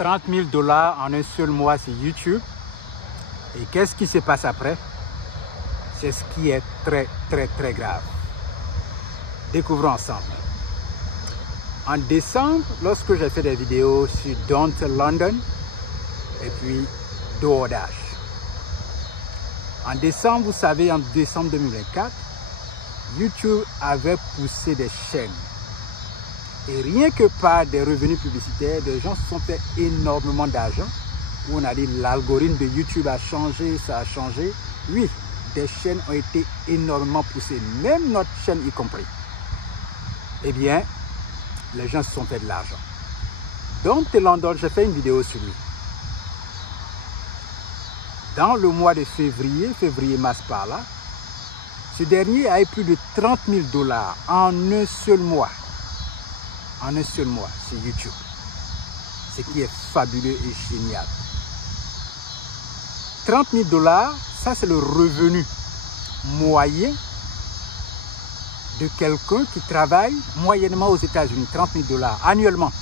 30 000 $ en un seul mois sur YouTube. Et qu'est-ce qui se passe après? C'est ce qui est très grave. Découvrons ensemble. En décembre, lorsque j'ai fait des vidéos sur Don't Tell London et puis DoorDash. En décembre, vous savez, en décembre 2024, YouTube avait poussé des chaînes. Et rien que par des revenus publicitaires, des gens se sont fait énormément d'argent. On a dit l'algorithme de YouTube a changé, ça a changé. Oui, des chaînes ont été énormément poussées, même notre chaîne y compris. Eh bien, les gens se sont fait de l'argent. Don't Tell London, j'ai fait une vidéo sur lui. Dans le mois de février-mars par là, ce dernier a eu plus de 30 000 $ en un seul mois. En un seul mois sur YouTube. Ce qui est fabuleux et génial. 30 000 $, ça c'est le revenu moyen de quelqu'un qui travaille moyennement aux États-Unis, 30 000 $ annuellement.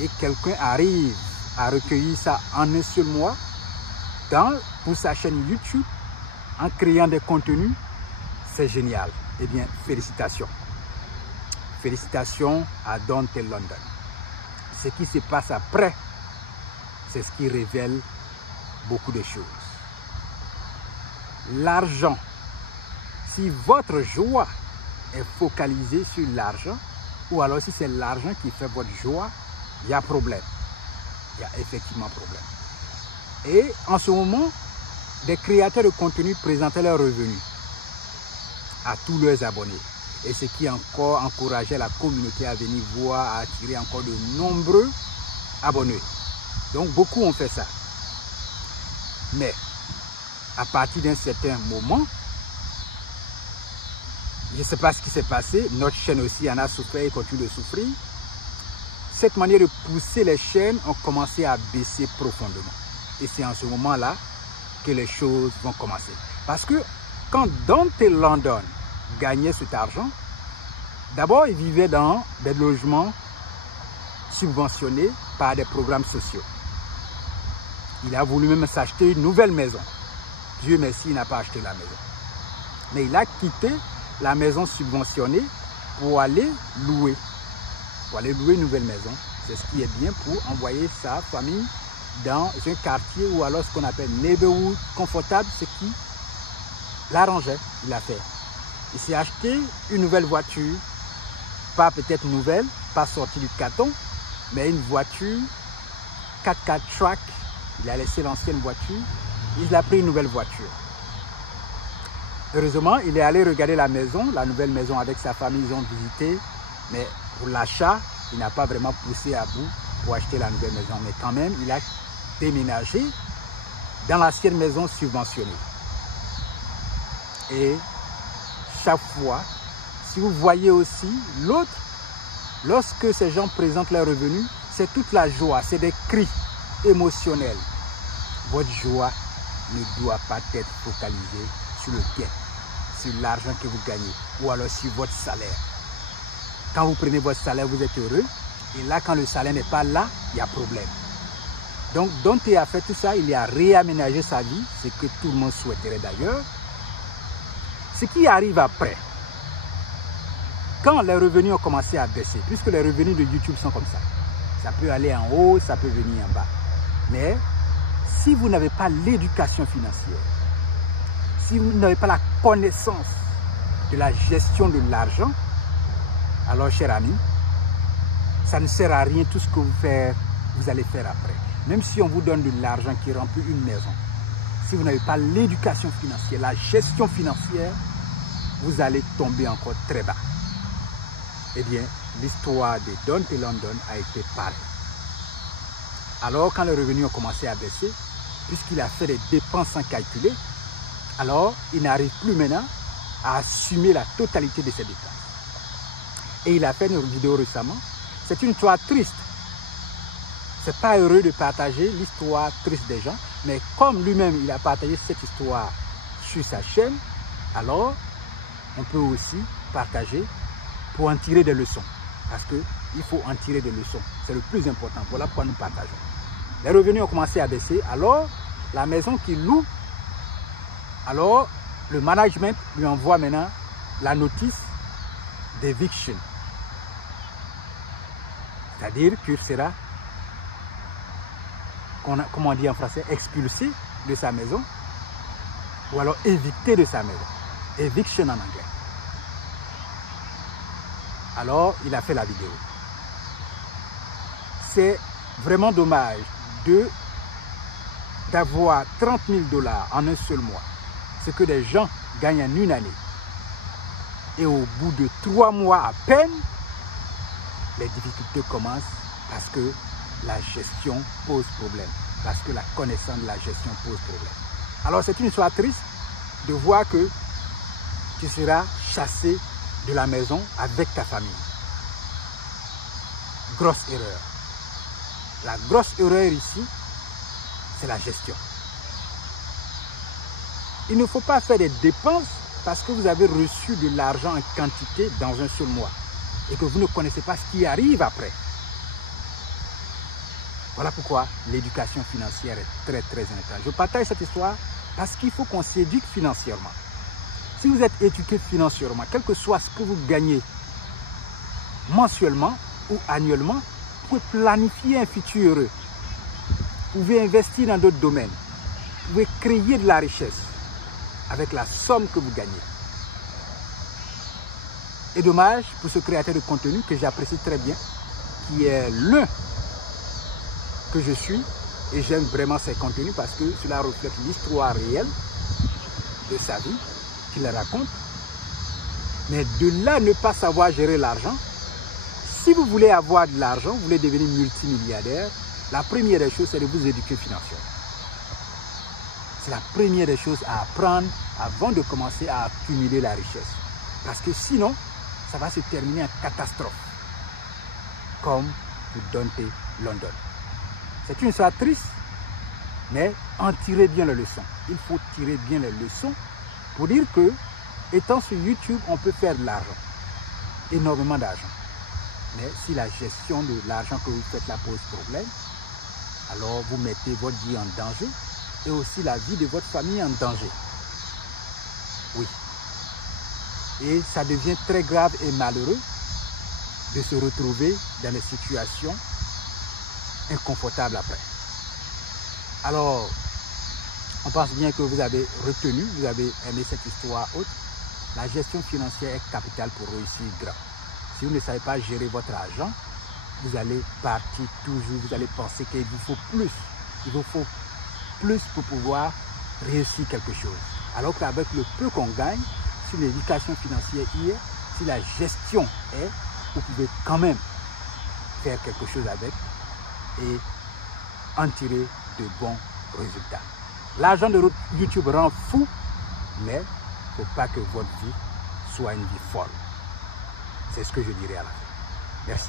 Et quelqu'un arrive à recueillir ça en un seul mois pour sa chaîne YouTube en créant des contenus. C'est génial. Eh bien, félicitations. Félicitations à Don't Tell London. Ce qui se passe après, c'est ce qui révèle beaucoup de choses. L'argent. Si votre joie est focalisée sur l'argent, ou alors si c'est l'argent qui fait votre joie, il y a problème. Il y a effectivement problème. Et en ce moment, des créateurs de contenu présentaient leurs revenus à tous leurs abonnés. Et ce qui encore encourageait la communauté à venir voir, à attirer encore de nombreux abonnés. Donc beaucoup ont fait ça. Mais à partir d'un certain moment, je ne sais pas ce qui s'est passé, notre chaîne aussi en a souffert et continue de souffrir. Cette manière de pousser les chaînes ont commencé à baisser profondément. Et c'est en ce moment-là que les choses vont commencer. Parce que quand Don't Tell London gagnait cet argent, d'abord il vivait dans des logements subventionnés par des programmes sociaux. Il a voulu même s'acheter une nouvelle maison. Dieu merci, il n'a pas acheté la maison. Mais il a quitté la maison subventionnée pour aller louer. Pour aller louer une nouvelle maison. C'est ce qui est bien pour envoyer sa famille dans un quartier ou alors ce qu'on appelle neighborhood confortable, ce qui l'arrangeait, il a fait. Il s'est acheté une nouvelle voiture, pas peut-être nouvelle, pas sortie du carton, mais une voiture 4x4 Track. Il a laissé l'ancienne voiture, il a pris une nouvelle voiture. Heureusement, il est allé regarder la maison, la nouvelle maison avec sa famille, ils ont visité, mais pour l'achat, il n'a pas vraiment poussé à bout pour acheter la nouvelle maison. Mais quand même, il a déménagé dans l'ancienne maison subventionnée. Et chaque fois, si vous voyez aussi l'autre, lorsque ces gens présentent leurs revenus, c'est toute la joie, c'est des cris émotionnels. Votre joie ne doit pas être focalisée sur le gain, sur l'argent que vous gagnez, ou alors sur votre salaire. Quand vous prenez votre salaire, vous êtes heureux. Et là, quand le salaire n'est pas là, il y a problème. Donc, Don't Tell a fait tout ça, il a réaménagé sa vie, ce que tout le monde souhaiterait d'ailleurs. Ce qui arrive après, quand les revenus ont commencé à baisser, puisque les revenus de YouTube sont comme ça peut aller en haut, ça peut venir en bas. Mais si vous n'avez pas l'éducation financière, si vous n'avez pas la connaissance de la gestion de l'argent, alors, chers amis, ça ne sert à rien tout ce que vous allez faire après. Même si on vous donne de l'argent qui remplit une maison, si vous n'avez pas l'éducation financière, la gestion financière, vous allez tomber encore très bas. Eh bien, l'histoire de Don't Tell London a été pareille. Alors, quand les revenus ont commencé à baisser, puisqu'il a fait des dépenses sans calculer, alors il n'arrive plus maintenant à assumer la totalité de ses dépenses. Et il a fait une vidéo récemment. C'est une histoire triste. C'est pas heureux de partager l'histoire triste des gens, mais comme lui-même il a partagé cette histoire sur sa chaîne, alors on peut aussi partager pour en tirer des leçons. Parce que il faut en tirer des leçons. C'est le plus important. Voilà pourquoi nous partageons. Les revenus ont commencé à baisser. Alors, la maison qu'il loue, alors le management lui envoie maintenant la notice d'éviction. C'est-à-dire qu'il sera, comment on dit en français, expulsé de sa maison ou alors évicté de sa maison. Eviction en anglais. Alors, il a fait la vidéo. C'est vraiment dommage d'avoir 30 000 $ en un seul mois. Ce que des gens gagnent en une année. Et au bout de 3 mois à peine, les difficultés commencent parce que la gestion pose problème. Parce que la connaissance de la gestion pose problème. Alors c'est une histoire triste de voir que tu seras chassé de la maison avec ta famille. Grosse erreur. La grosse erreur ici, c'est la gestion. Il ne faut pas faire des dépenses parce que vous avez reçu de l'argent en quantité dans un seul mois et que vous ne connaissez pas ce qui arrive après. Voilà pourquoi l'éducation financière est très importante. Je partage cette histoire parce qu'il faut qu'on s'éduque financièrement. Si vous êtes éduqué financièrement, quel que soit ce que vous gagnez mensuellement ou annuellement, vous pouvez planifier un futur heureux. Vous pouvez investir dans d'autres domaines. Vous pouvez créer de la richesse avec la somme que vous gagnez. Et dommage pour ce créateur de contenu que j'apprécie très bien, qui est l'un que je suis, et j'aime vraiment ses contenus parce que cela reflète l'histoire réelle de sa vie qu'il raconte. Mais de là ne pas savoir gérer l'argent, si vous voulez avoir de l'argent, vous voulez devenir multimilliardaire, la première des choses, c'est de vous éduquer financièrement. C'est la première des choses à apprendre avant de commencer à accumuler la richesse. Parce que sinon, ça va se terminer en catastrophe. Comme pour Dante London. C'est une histoire triste, mais en tirez bien les leçons. Il faut tirer bien les leçons pour dire que, étant sur YouTube, on peut faire de l'argent. Énormément d'argent. Mais si la gestion de l'argent que vous faites là pose problème, alors vous mettez votre vie en danger et aussi la vie de votre famille en danger. Oui. Et ça devient très grave et malheureux de se retrouver dans des situations inconfortables après. Alors, on pense bien que vous avez retenu, vous avez aimé cette histoire haute. La gestion financière est capitale pour réussir grand. Si vous ne savez pas gérer votre argent, vous allez partir toujours, vous allez penser qu'il vous faut plus. Il vous faut plus pour pouvoir réussir quelque chose. Alors qu'avec le peu qu'on gagne, si l'éducation financière y est, si la gestion est, vous pouvez quand même faire quelque chose avec et en tirer de bons résultats. L'argent de YouTube rend fou, mais il ne faut pas que votre vie soit une vie folle. C'est ce que je dirais à la fin. Merci.